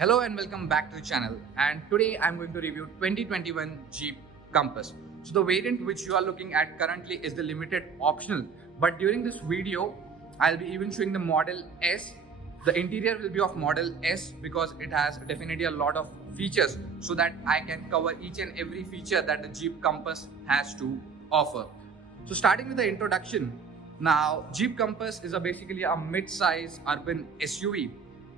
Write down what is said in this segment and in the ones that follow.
Hello and welcome back to the channel, and today I'm going to review 2021 Jeep Compass. So the variant which you are looking at currently is the limited optional, but during this video I'll be even showing the model S. The interior will be of model S because it has definitely a lot of features, so that I can cover each and every feature that the Jeep Compass has to offer. So starting with the introduction, now Jeep Compass is basically a mid-size urban SUV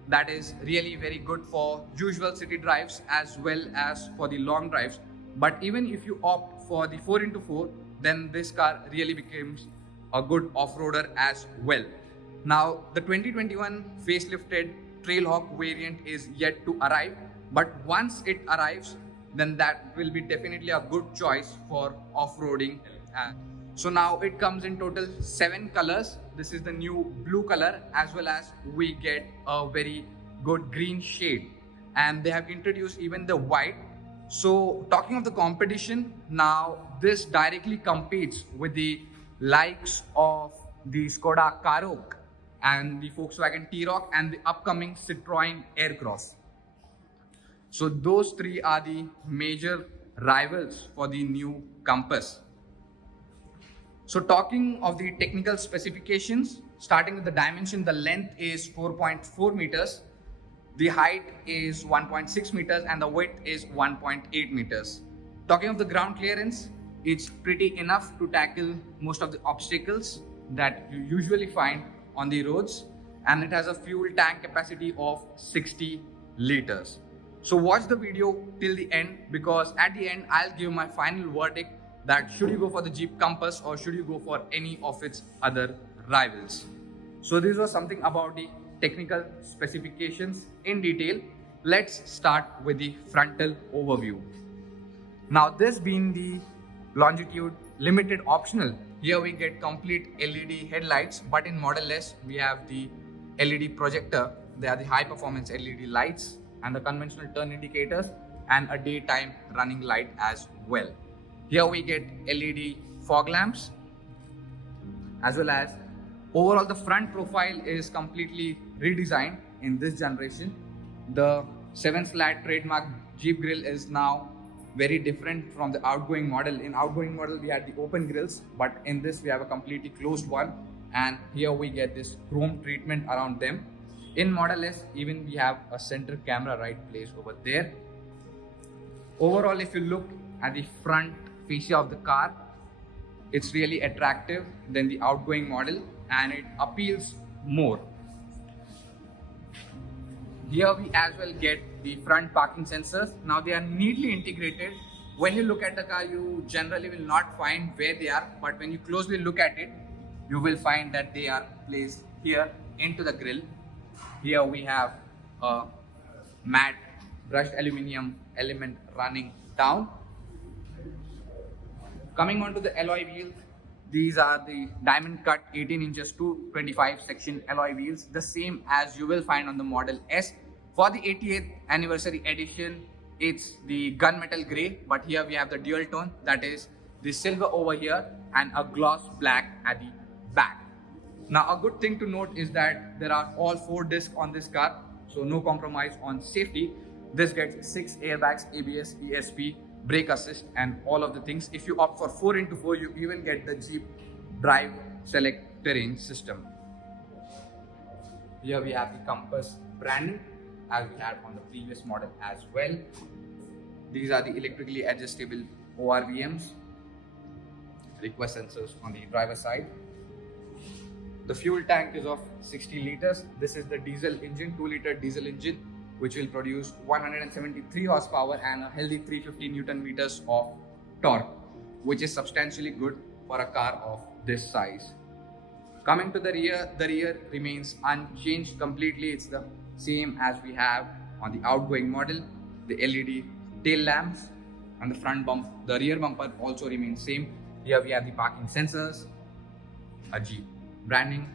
that is really very good for usual city drives as well as for the long drives. But even if you opt for the 4x4, then this car really becomes a good off-roader as well. Now, the 2021 facelifted Trailhawk variant is yet to arrive, but once it arrives, then that will be definitely a good choice for off-roading. So now it comes in total 7 colors. This is the new blue color, as well as we get a very good green shade, and they have introduced even the white. So talking of the competition, now this directly competes with the likes of the Skoda Karoq and the Volkswagen T-Roc and the upcoming Citroën Aircross. So those three are the major rivals for the new Compass. So talking of the technical specifications, starting with the dimension, the length is 4.4 meters, the height is 1.6 meters, and the width is 1.8 meters. Talking of the ground clearance, it's pretty enough to tackle most of the obstacles that you usually find on the roads, and it has a fuel tank capacity of 60 liters. So watch the video till the end, because at the end I'll give my final verdict that should you go for the Jeep Compass or should you go for any of its other rivals. So this was something about the technical specifications in detail. Let's start with the frontal overview. Now, this being the longitude limited optional, here we get complete LED headlights, but in Model S we have the LED projector. They are the high performance LED lights and the conventional turn indicators and a daytime running light as well. Here we get LED fog lamps, as well as overall the front profile is completely redesigned in this generation. The 7-slat trademark Jeep grille is now very different from the outgoing model. In outgoing model we had the open grills, but in this we have a completely closed one, and here we get this chrome treatment around them. In Model S, even we have a center camera right placed over there. Overall, if you look at the front fascia of the car, it's really attractive than the outgoing model, and it appeals more. Here we as well get the front parking sensors. Now they are neatly integrated. When you look at the car, you generally will not find where they are, but when you closely look at it, you will find that they are placed here into the grille. Here we have a matte brushed aluminum element running down. Coming on to the alloy wheels, these are the diamond cut 18 inches to 25 section alloy wheels, the same as you will find on the Model S. For the 88th anniversary edition, it's the gunmetal grey, but here we have the dual tone, that is the silver over here and a gloss black at the back. Now, a good thing to note is that there are all 4 discs on this car, so no compromise on safety. This gets 6 airbags, ABS, ESP, brake assist, and all of the things. If you opt for 4x4, you even get the Jeep Drive Select Terrain system. Here we have the Compass branding, as we had on the previous model as well. These are the electrically adjustable ORVMs, request sensors on the driver side. The fuel tank is of 60 liters. This is the diesel engine, 2-liter diesel engine, which will produce 173 horsepower and a healthy 350 Newton meters of torque, which is substantially good for a car of this size. Coming to the rear remains unchanged completely. It's the same as we have on the outgoing model. The LED tail lamps and the rear bumper also remains same. Here we have the parking sensors, a Jeep branding,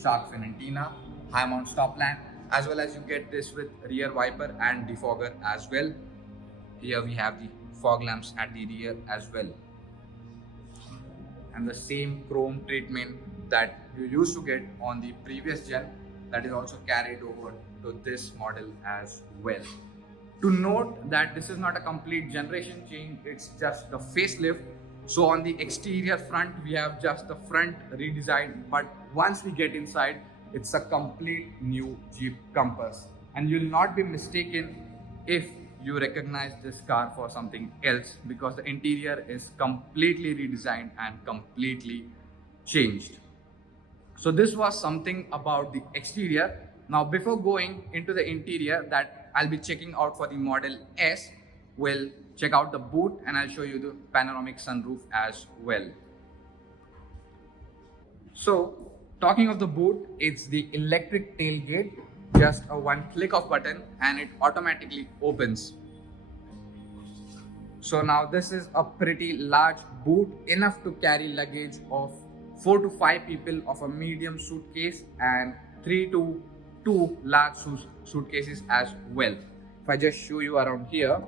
shark fin antenna, high mount stop lamp, as well as you get this with rear wiper and defogger as well. Here we have the fog lamps at the rear as well, and the same chrome treatment that you used to get on the previous gen, that is also carried over to this model as well. To note that this is not a complete generation change, it's just the facelift. So on the exterior front, we have just the front redesign, but once we get inside, it's a complete new Jeep Compass. And you'll not be mistaken if you recognize this car for something else, because the interior is completely redesigned and completely changed. So this was something about the exterior. Now before going into the interior that I'll be checking out for the Model S, we'll check out the boot and I'll show you the panoramic sunroof as well. So talking of the boot, it's the electric tailgate, just a one click of button and it automatically opens. So now this is a pretty large boot, enough to carry luggage of 4 to 5 people of a medium suitcase and 3 to 2 large suitcases as well. If I just show you around here,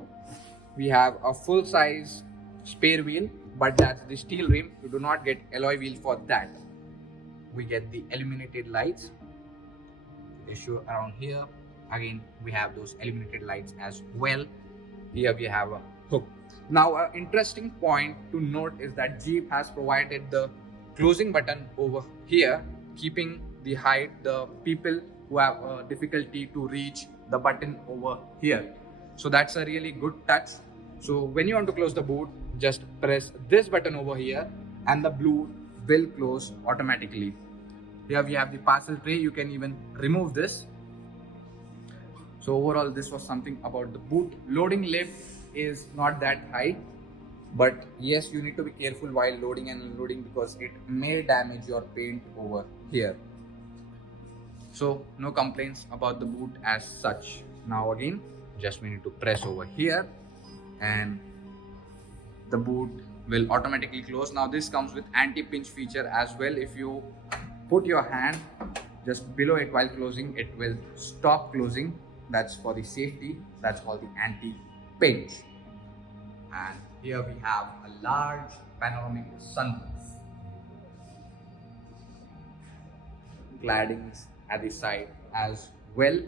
we have a full size spare wheel, but that's the steel rim. You do not get alloy wheel for that. We get the illuminated lights. Issue around here, again we have those illuminated lights as well. Here we have a hook. Now an interesting point to note is that Jeep has provided the closing button over here, keeping the height the people who have difficulty to reach the button over here. So that's a really good touch. So when you want to close the boot, just press this button over here and the boot will close automatically. Here we have the parcel tray. You can even remove this. So overall, this was something about the boot. Loading lift is not that high, but yes, you need to be careful while loading and unloading because it may damage your paint over here. So no complaints about the boot as such. Now again, just we need to press over here and the boot will automatically close. Now this comes with anti-pinch feature as well. If you put your hand just below it while closing, it will stop closing. That's for the safety. That's called the anti-pinch. And here we have a large panoramic sunroof. Claddings at the side as well.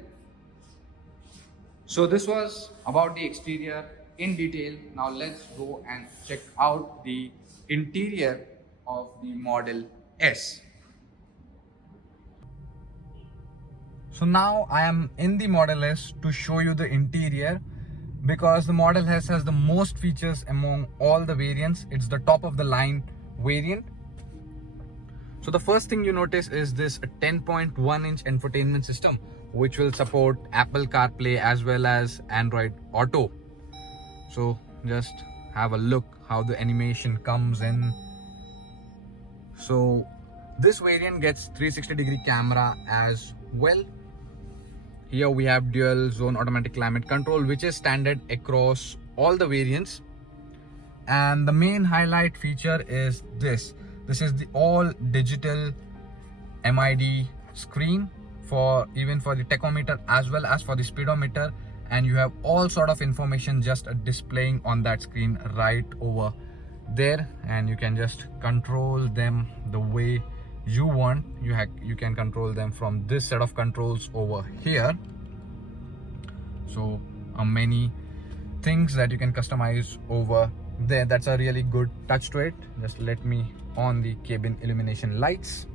So this was about the exterior in detail. Now let's go and check out the interior of the Model S. So now I am in the Model S to show you the interior, because the Model S has the most features among all the variants. It's the top of the line variant. So the first thing you notice is this 10.1-inch infotainment system, which will support Apple CarPlay as well as Android Auto. So just have a look how the animation comes in. So this variant gets 360-degree camera as well. Here we have dual zone automatic climate control, which is standard across all the variants. And the main highlight feature is this. This is the all digital MID screen for even for the tachometer as well as for the speedometer. And you have all sort of information just displaying on that screen right over there. And you can just control them the way you want. You can control them from this set of controls over here. So many things that you can customize over there. That's a really good touch to it. Just let me on the cabin illumination lights.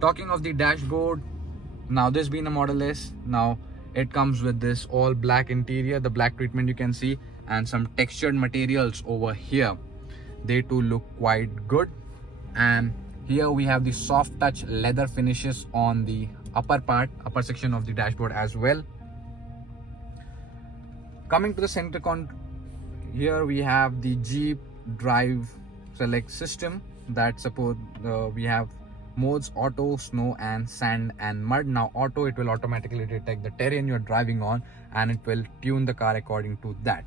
Talking of the dashboard, now this being a Model S, now it comes with this all black interior, the black treatment you can see, and some textured materials over here. They too look quite good. And here we have the soft touch leather finishes on the upper section of the dashboard as well. Coming to the center here we have the Jeep Drive Select system that support we have modes: auto, snow and sand and mud. Now auto, it will automatically detect the terrain you're driving on and it will tune the car according to that.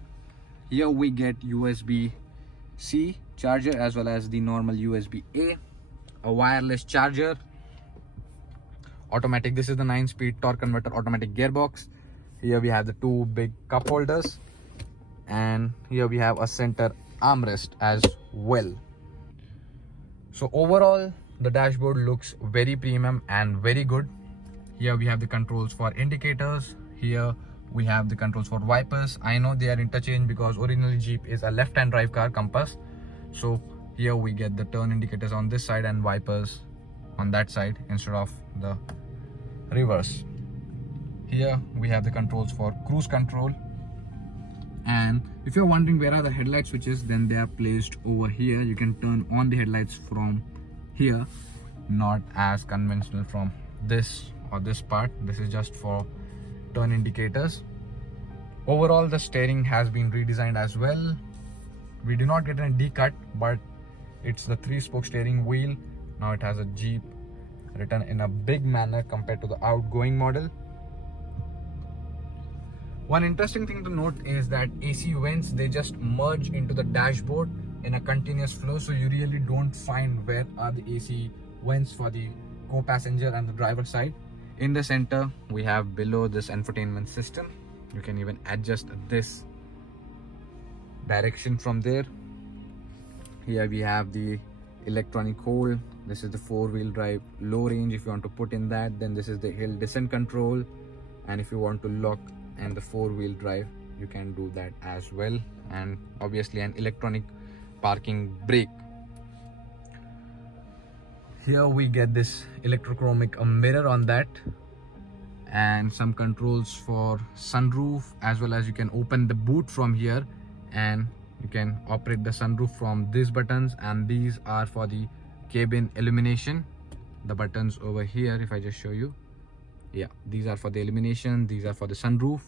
Here we get USB-C charger as well as the normal USB-A, a wireless charger, automatic. This is the 9-speed torque converter automatic gearbox. Here we have the 2 big cup holders, and here we have a center armrest as well. So overall the dashboard looks very premium and very good. Here we have the controls for indicators. Here we have the controls for wipers. I know they are interchanged because originally Jeep is a left-hand drive car, Compass. So here we get the turn indicators on this side and wipers on that side instead of the reverse. Here we have the controls for cruise control. And if you're wondering where are the headlight switches, then they are placed over here. You can turn on the headlights from here, not as conventional from this or this part. This is just for turn indicators. Overall, the steering has been redesigned as well. We do not get a D-cut, but it's the 3-spoke steering wheel. Now it has a Jeep written in a big manner compared to the outgoing model. One interesting thing to note is that AC vents, they just merge into the dashboard in a continuous flow, so you really don't find where are the AC vents for the co-passenger and the driver side. In the center, we have below this infotainment system. You can even adjust this direction from there. Here we have the electronic hold. This is the 4-wheel drive low range. If you want to put in that, then this is the hill descent control. And if you want to lock and the 4-wheel drive, you can do that as well. And obviously an electronic parking brake. Here we get this electrochromic mirror on that, and some controls for sunroof, as well as you can open the boot from here and you can operate the sunroof from these buttons. And these are for the cabin illumination. The buttons over here, if I just show you, yeah, these are for the illumination, these are for the sunroof.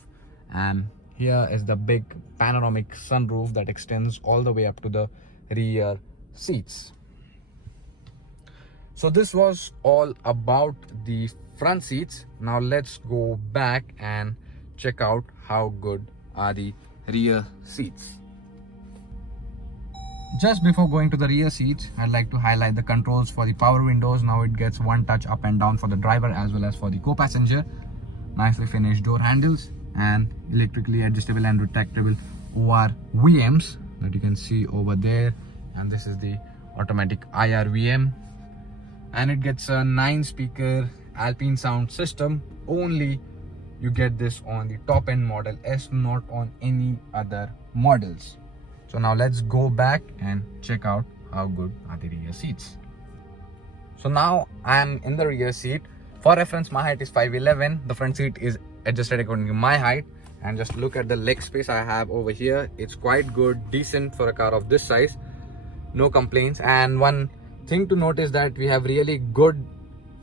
And here is the big panoramic sunroof that extends all the way up to the rear seats. So this was all about the front seats. Now let's go back and check out how good are the rear seats. Just before going to the rear seats, I'd like to highlight the controls for the power windows. Now it gets one touch up and down for the driver as well as for the co-passenger. Nicely finished door handles and electrically adjustable and retractable ORVMs that you can see over there. And this is the automatic IRVM. And it gets a 9-speaker Alpine sound system. Only you get this on the top end model S, not on any other models. So now let's go back and check out how good are the rear seats. So now I am in the rear seat. For reference, my height is 5'11". The front seat is adjusted according to my height. And just look at the leg space I have over here. It's quite good, decent for a car of this size. No complaints. And one thing to note is that we have really good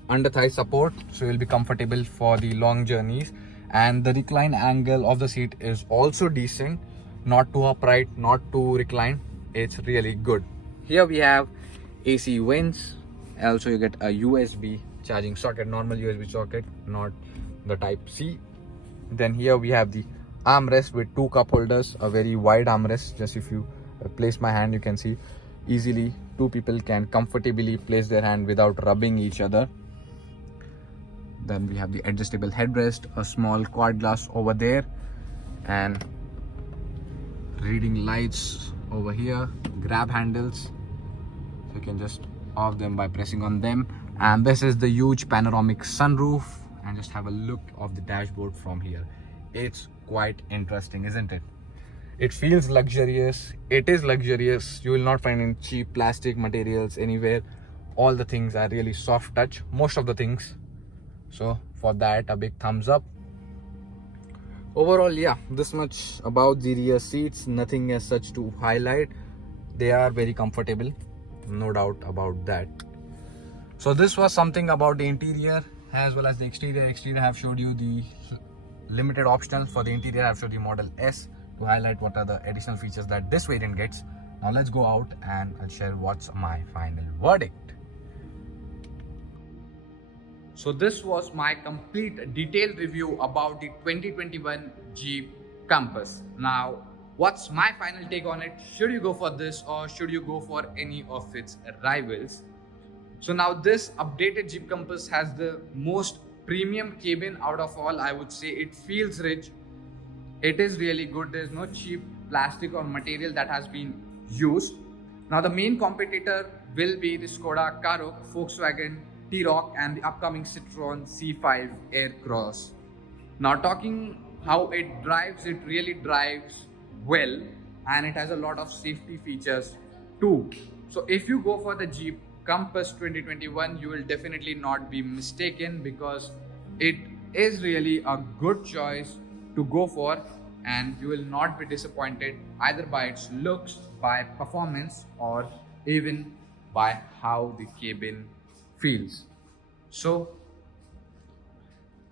under thigh support, so you'll be comfortable for the long journeys. And the recline angle of the seat is also decent. Not too upright, not too reclined. It's really good. Here we have AC vents. Also you get a USB charging socket, normal USB socket, not the type C. Then here we have the armrest with 2 cup holders, a very wide armrest. Just if you place my hand, you can see easily 2 people can comfortably place their hand without rubbing each other. Then we have the adjustable headrest, a small quad glass over there, and reading lights over here, grab handles, so you can just off them by pressing on them. And this is the huge panoramic sunroof, and just have a look of the dashboard from here. It's quite interesting, isn't it? It feels luxurious. It is luxurious. You will not find any cheap plastic materials anywhere. All the things are really soft touch, most of the things. So for that, a big thumbs up. Overall, yeah, this much about the rear seats. Nothing as such to highlight. They are very comfortable, no doubt about that. So this was something about the interior as well as the exterior. Exterior I have showed you the limited optional. For the interior I have showed you Model S to highlight what are the additional features that this variant gets. Now let's go out and I'll share what's my final verdict. So this was my complete detailed review about the 2021 Jeep Compass. Now, what's my final take on it? Should you go for this or should you go for any of its rivals? So now this updated Jeep Compass has the most premium cabin out of all. I would say it feels rich. It is really good. There's no cheap plastic or material that has been used. Now the main competitor will be the Skoda Karoq, Volkswagen T-Roc and the upcoming Citroen C5 Aircross. Now talking how it drives, it really drives well and it has a lot of safety features too. So if you go for the Jeep Compass 2021, you will definitely not be mistaken because it is really a good choice to go for, and you will not be disappointed either by its looks, by performance, or even by how the cabin feels. So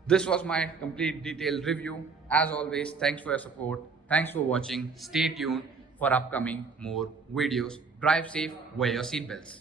this was my complete detailed review. As always, thanks for your support. Thanks for watching. Stay tuned for upcoming more videos. Drive safe, wear your seatbelts.